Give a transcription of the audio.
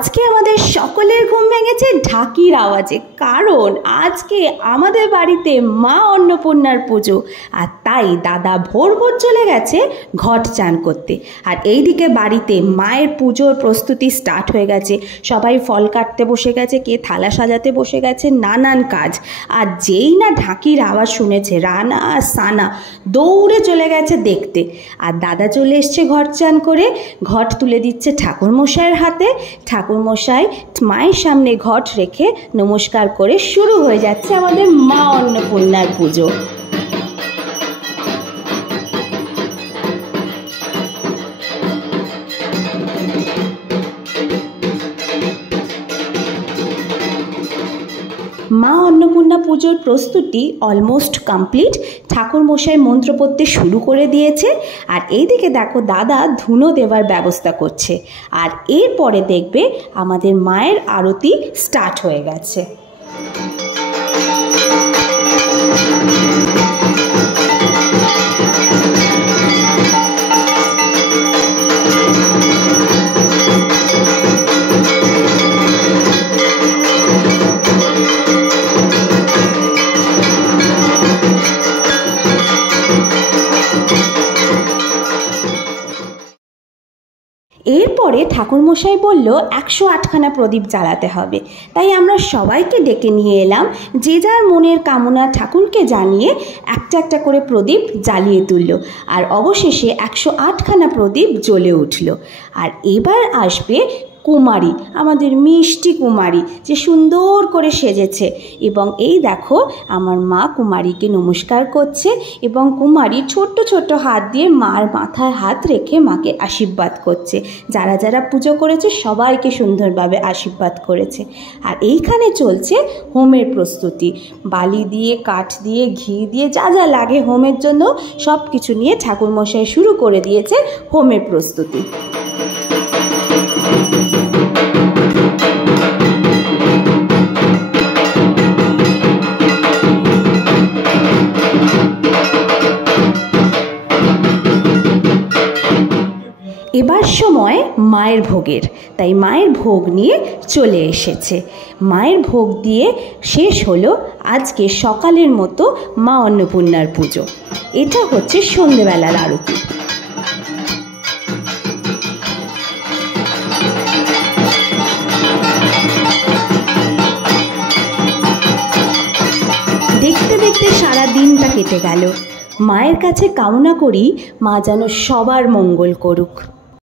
আজকে আমাদের সকলের ঘুম ভেঙেছে ঢাকির আওয়াজে, কারণ আজকে আমাদের বাড়িতে মা অন্নপূর্ণার পুজো। আর তাই দাদা ভোর ভোর চলে গেছে ঘট চান করতে। আর এইদিকে বাড়িতে মায়ের পুজোর প্রস্তুতি স্টার্ট হয়ে গেছে। সবাই ফল কাটতে বসে গেছে, কে থালা সাজাতে বসে গেছে, নানান কাজ। আর যেই না ঢাকির আওয়াজ শুনেছে, রানা আর সানা দৌড়ে চলে গেছে দেখতে। আর দাদা চলে এসছে ঘট চান করে, ঘট তুলে দিচ্ছে ঠাকুরমশাইয়ের হাতে। ঠাকুরমশাই মায়ের সামনে ঘট রেখে নমস্কার করে শুরু হয়ে যাচ্ছে আমাদের মা অন্নপূর্ণার পুজো। মা অন্নপূর্ণা পুজোর প্রস্তুতি অলমোস্ট কমপ্লিট। ঠাকুরমশাই মন্ত্র পড়তে শুরু করে দিয়েছে। আর এইদিকে দেখো দাদা ধুনো দেওয়ার ব্যবস্থা করছে। আর এরপরে দেখবে আমাদের মায়ের আরতি স্টার্ট হয়ে গেছে। এরপরে ঠাকুরমশাই বলল 108খানা প্রদীপ জ্বালাতে হবে। তাই আমরা সবাইকে ডেকে নিয়ে এলাম, যে যার মনের কামনা ঠাকুরকে জানিয়ে একটা একটা করে প্রদীপ জ্বালিয়ে তুলল। আর অবশেষে 108খানা প্রদীপ জ্বলে উঠল। আর এবার আসবে কুমারী, আমাদের মিষ্টি কুমারী, যে সুন্দর করে সেজেছে। এবং এই দেখো আমার মা কুমারীকে নমস্কার করছে, এবং কুমারী ছোট্ট ছোট্ট হাত দিয়ে মার মাথায় হাত রেখে মাকে আশীর্বাদ করছে। যারা যারা পুজো করেছে সবাইকে সুন্দরভাবে আশীর্বাদ করেছে। আর এইখানে চলছে হোমের প্রস্তুতি। বালি দিয়ে, কাঠ দিয়ে, ঘি দিয়ে, যা যা লাগে হোমের জন্য সব কিছু নিয়ে ঠাকুরমশাই শুরু করে দিয়েছে হোমের প্রস্তুতি। এবার সময় মায়ের ভোগের, তাই মায়ের ভোগ নিয়ে চলে এসেছে। মায়ের ভোগ দিয়ে শেষ হলো আজকে সকালের মতো মা অন্নপূর্ণার পুজো। এটা হচ্ছে সন্ধেবেলার আরতি। দেখতে দেখতে সারা দিনটা কেটে গেল। মায়ের কাছে কামনা করি মা যেন সবার মঙ্গল করুক।